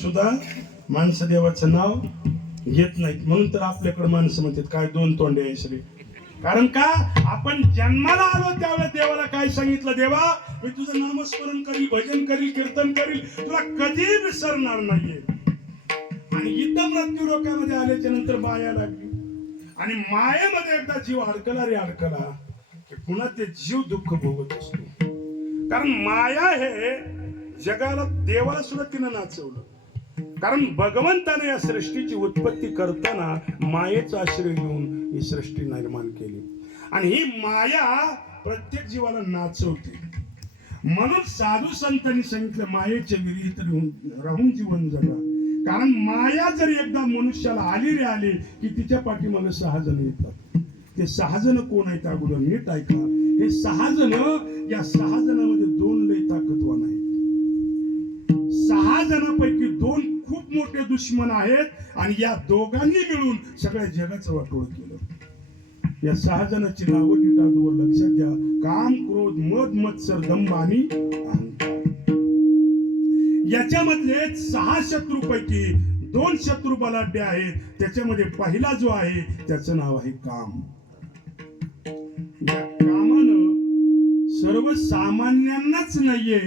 सुद्धा माणसं देवाचं नाव घेत नाहीत, म्हणून तर आपल्याकडे माणसं म्हणतात काय दोन तोंडे आहे श्री. कारण का आपण जन्माला आलो त्यावेळेस देवाला काय सांगितलं, देवा मी तुझं नामस्मरण करील, भजन करील, कीर्तन करील, तुला कधी विसरणार नाहीये. आणि इथं मृत्यू लोकांमध्ये आल्याच्या नंतर माया लागली आणि मायेमध्ये एकदा जीव अडकला रे अडकला की पुन्हा ते जीव दुःख भोगत असतो. कारण माया हे जगाला, देवाला सुद्धा तिनं नाचवलं. कारण भगवंताने या सृष्टीची उत्पत्ती करताना मायेचा आश्रय घेऊन ही सृष्टी निर्माण केली आणि ही माया प्रत्येक जीवाला नाचवते. म्हणून साधू संतांनी सांगितलं मायेच्या विरहित राहून जीवन जगा. कारण माया जर एकदा मनुष्याला आली रे आली की तिच्या पाठीमागे 6 जण येतात. ते 6 जण कोण आहेत अगोदर नीट ऐका. हे 6 जण, या 6 जणांमध्ये 2 लय ताकदवान आहेत. 6 जणांपैकी 2 खूप मोठे दुश्मन आहेत आणि या दोघांनी मिळून सगळ्या जगाचं वाटोळ केलं. या 6 जणांची नावं नीट अगोदर लक्षात घ्या. काम, क्रोध, मद, मत्सर, दंभ आणि अहंकार. याच्यामधले 6 शत्रूपैकी 2 शत्रू बलाढ्य आहेत. त्याच्यामध्ये पहिला जो आहे त्याचं नाव आहे काम. या कामानं सर्वसामान्यांनाच नाहीये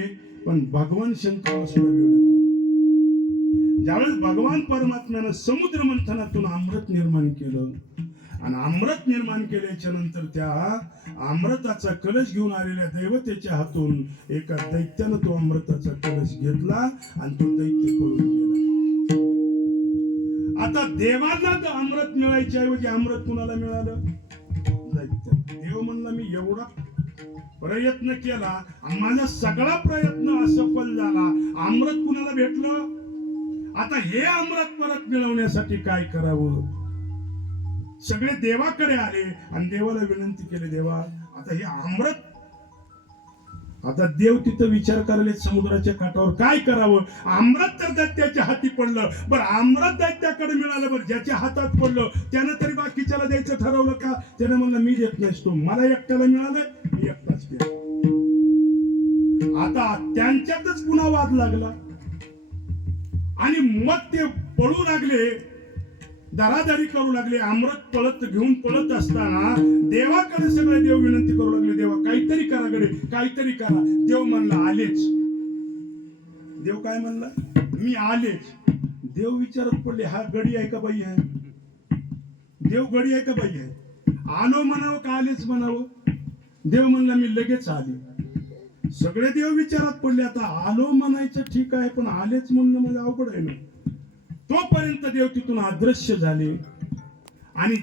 पण भगवान शंकराला सुद्धा वेळ केलं. ज्यावेळेस भगवान परमात्म्यानं समुद्र मंथनातून अमृत निर्माण केलं आणि अमृत निर्माण केल्याच्या नंतर त्या अमृताचा कलश घेऊन आलेल्या देवतेच्या हातून एका दैत्यानं तो अमृताचा कलश घेतला आणि तो दैत्य पळून गेला. आता देवाला तर अमृत मिळायच्या ऐवजी अमृत कुणाला मिळालं? दैत्य. देव म्हणला मी एवढा प्रयत्न केला आणि माझा सगळा प्रयत्न असफल झाला, अमृत कुणाला भेटलं? आता हे अमृत परत मिळवण्यासाठी काय करावं? सगळे देवाकडे आले आणि देवाला विनंती केली, देवा आता हे अमृत, आता देव तिथं विचार करायला समुद्राच्या काठावर काय करावं? अमृत तर दैत्याच्या हाती पडलं, बरं अमृत दैत्याकडे मिळालं, बरं ज्याच्या हातात पडलं त्यानं तरी बाकीच्याला द्यायचं ठरवलं का? त्यानं म्हणलं मी देत नाहीस, तो मला एकट्याला मिळालंय, मी एकटाच केलं. आता त्यांच्यातच पुन्हा वाद लागला आणि मग ते पळू लागले, दरादरी करू लागले. अमृत घेऊन पळत असताना देवाकडे सगळे देव विनंती करू लागले, देवा काहीतरी करा गडे, काहीतरी करा. देव म्हणला आलेच. देव काय म्हणला? मी आलेच. देव विचारत पडले, हा गडी आहे का बाई आहे? देव गडी आहे का बाई आहे? आलो म्हणावं का आलेच म्हणावं? देव म्हणला मी लगेच आले. सगळे देव विचारात पडले, आता आलो म्हणायचं ठीक आहे पण आलेच म्हणणं म्हणजे अवघड आहे ना. तोपर्यंत देव तिथून अदृश्य झाले आणि